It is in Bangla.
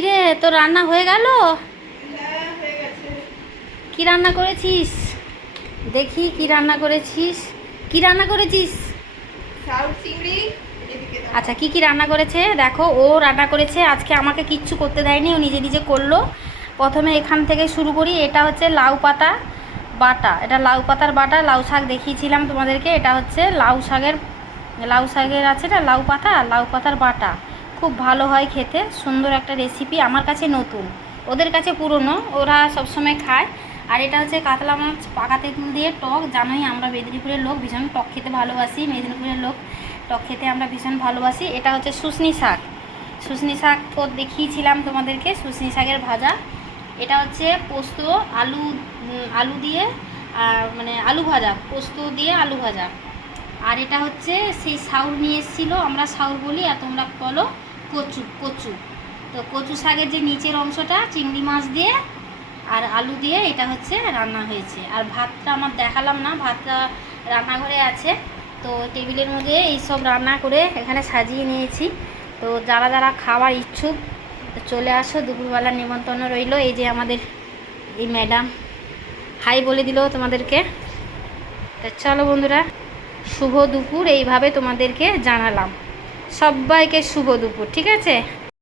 কিরে, তোর রান্না হয়ে গেল? কি রান্না করেছিস? দেখি কি রান্না করেছিস। কি রান্না করেছিস? আচ্ছা, কি কি রান্না করেছে দেখো। ও রান্না করেছে আজকে, আমাকে কিচ্ছু করতে দেয়নি, ও নিজে নিজে করলো। প্রথমে এখান থেকে শুরু করি। এটা হচ্ছে লাউ পাতা বাটা, এটা লাউ পাতার বাটা। লাউ শাক দেখিয়েছিলাম তোমাদেরকে, এটা হচ্ছে লাউ শাকের আছে না লাউ পাতা, লাউ পাতার বাটা। খুব ভালো হয় খেতে, সুন্দর একটা রেসিপি। আমার কাছে নতুন, ওদের কাছে পুরনো, ওরা সবসময় খায়। আর এটা হচ্ছে কাতলা মাছ পাকা তেঁতুল দিয়ে টক। জানোই আমরা মেদিনীপুরের লোক ভীষণ টক খেতে ভালোবাসি, মেদিনীপুরের লোক টক খেতে আমরা ভীষণ ভালোবাসি। এটা হচ্ছে শুশনি শাক, শুশনি শাক তো দেখিয়েছিলাম তোমাদেরকে, শুশনি শাকের ভাজা। এটা হচ্ছে পোস্ত আলু, আলু দিয়ে মানে আলু ভাজা, পোস্ত দিয়ে আলু ভাজা। আর এটা হচ্ছে সেই সাউর নিয়ে এসেছিলো, আমরা সাউর বলি আর তোমরা বলো কচু। কচু তো কচু শাকের যে নিচের অংশটা চিংড়ি মাছ দিয়ে আর আলু দিয়ে এটা হচ্ছে রান্না হয়েছে। আর ভাতটা আমার দেখালাম না, ভাতটা রান্নাঘরে আছে। তো টেবিলের মধ্যে এইসব রান্না করে এখানে সাজিয়ে নিয়েছি। তো যারা যারা খাওয়ার ইচ্ছুক চলে আসো, দুপুরবেলার নিমন্ত্রণ রইল। এই যে আমাদের এই ম্যাডাম হাই বলে দিল তোমাদেরকে। তো চলো বন্ধুরা, শুভ দুপুর। এইভাবে তোমাদেরকে জানালাম। সবাইকে শুভ দুপুর, ঠিক আছে।